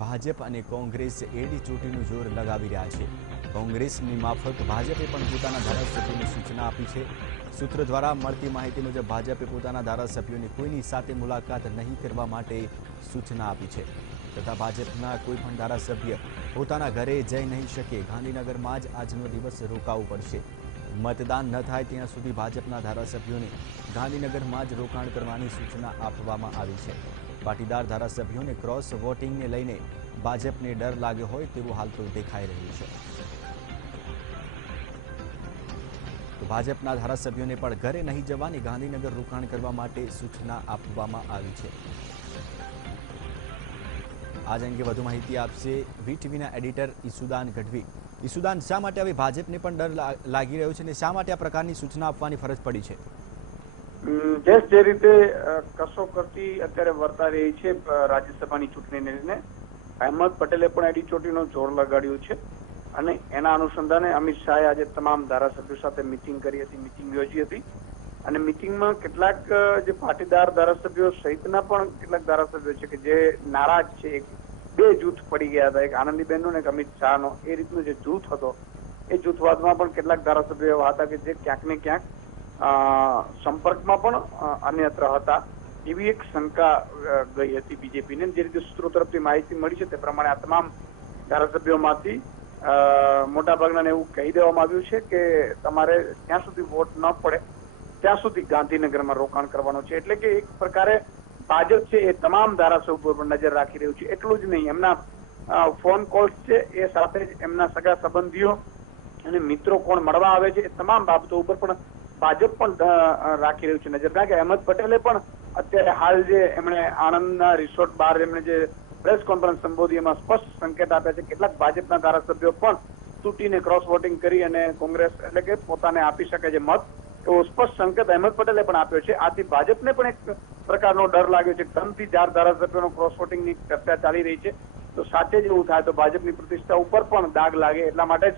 ભાજપ અને કોંગ્રેસ એડી ચોટીનું જોર લગાવી રહ્યા છે। કોંગ્રેસની માફક ભાજપે પણ પોતાના ધારાસભ્યોને સૂચના આપી છે। સૂત્રો દ્વારા મળતી માહિતી મુજબ ભાજપે પોતાના ધારાસભ્યોને કોઈની સાથે મુલાકાત નહીં કરવા માટે સૂચના આપી છે તથા ભાજપના કોઈ પણ ધારાસભ્ય પોતાના ઘરે જઈ નહીં શકે। ગાંધીનગરમાં જ આજનો દિવસ રોકાવું પડશે। મતદાન ન થાય ત્યાં સુધી ભાજપના ધારાસભ્યોને ગાંધીનગરમાં જ રોકાણ કરવાની સૂચના આપવામાં આવી છે। પાટીદાર ધારાસભ્યોને ક્રોસ વોટિંગને લઈને ભાજપને ડર લાગ્યો હોય તેવું હાલ તો દેખાઈ રહ્યું છે। તો ભાજપના ધારાસભ્યોને પણ ઘરે નહીં જવાની ગાંધીનગર રોકાણ કરવા માટે સૂચના આપવામાં આવી છે। આજ અંગે વધુ માહિતી આપશે વીટીવીના એડિટર ઈસુદાન ગઢવી। ઈસુદાન, શા માટે હવે ભાજપને પણ ડર લાગી રહ્યો છે અને શા માટે આ પ્રકારની સૂચના આપવાની ફરજ પડી છે? જે રીતે કસોકટી અત્યારે વર્તા રહી છે રાજ્યસભાની ચૂંટણીને લઈને અહેમદ પટેલે પણ એડી ચોટીનો જોર લગાડ્યું છે અને એના અનુસંધાને અમિત શાહે આજે તમામ ધારાસભ્યો સાથે મિટિંગ કરી હતી, મિટિંગ યોજી હતી અને મિટિંગમાં કેટલાક જે પાટીદાર ધારાસભ્યો સહિતના પણ કેટલાક ધારાસભ્યો છે કે જે નારાજ છે, બે જૂથ પડી ગયા હતા, એક આનંદીબેનનો અને એક અમિત શાહનો, એ રીતનો જે જૂથ હતો એ જૂથવાદમાં પણ કેટલાક ધારાસભ્યો એવા હતા કે જે ક્યાંક ને ક્યાંક સંપર્કમાં પણ અન્યત્ર હતા એવી એક શંકા ગઈ હતી બીજેપીને। જે રીતે સૂત્રો તરફથી માહિતી મળી છે તે પ્રમાણે આ તમામ ધારાસભ્યોમાંથી મોટાભાગનાને એવું કહી દેવામાં આવ્યું છે કે તમારે ત્યાં સુધી વોટ ન પડે ત્યાં સુધી ગાંધીનગરમાં રોકાણ કરવાનું છે। એટલે કે એક પ્રકારે ભાજપ છે એ તમામ ધારાસભ્યો પર નજર રાખી રહ્યું છે। એટલું જ નહીં, એમના ફોન કોલ્સ છે એ સાથે જ એમના સગા સંબંધીઓ અને મિત્રો કોણ મળવા આવે છે એ તમામ બાબતો ઉપર પણ ભાજપ પણ રાખી રહ્યું છે નજર। કારણ કે અહેમદ પટેલે પણ અત્યારે હાલ જે એમણે આણંદના રિસોર્ટ બહાર એમણે જે પ્રેસ કોન્ફરન્સ સંબોધી એમાં સ્પષ્ટ સંકેત આપ્યા છે। કેટલાક ભાજપના ધારાસભ્યો પણ તૂટીને ક્રોસ વોટિંગ કરી અને કોંગ્રેસ એટલે કે પોતાને આપી શકે છે મત, એવો સ્પષ્ટ સંકેત અહેમદ પટેલે પણ આપ્યો છે। આથી ભાજપને પણ એક પ્રકારનો ડર લાગ્યો છે। 3 થી 4 ધારાસભ્યોનો ક્રોસ વોટિંગની ચર્ચા ચાલી રહી છે, તો સાચે જ એવું થાય તો ભાજપની પ્રતિષ્ઠા ઉપર પણ દાગ લાગે, એટલા માટે જ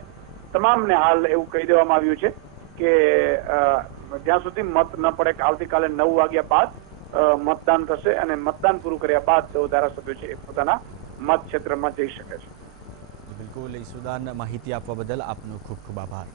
તમામને હાલ એવું કહી દેવામાં આવ્યું છે કે જ્યાં સુધી મત ન પડે કે આવતીકાલે 9 વાગ્યા બાદ મતદાન થશે અને મતદાન પૂરું કર્યા બાદ તેઓ ધારાસભ્યો છે એ પોતાના મત ક્ષેત્રમાં જઈ શકે છે। બિલકુલ ઈસુદાન, માહિતી આપવા બદલ આપનો ખૂબ ખૂબ આભાર।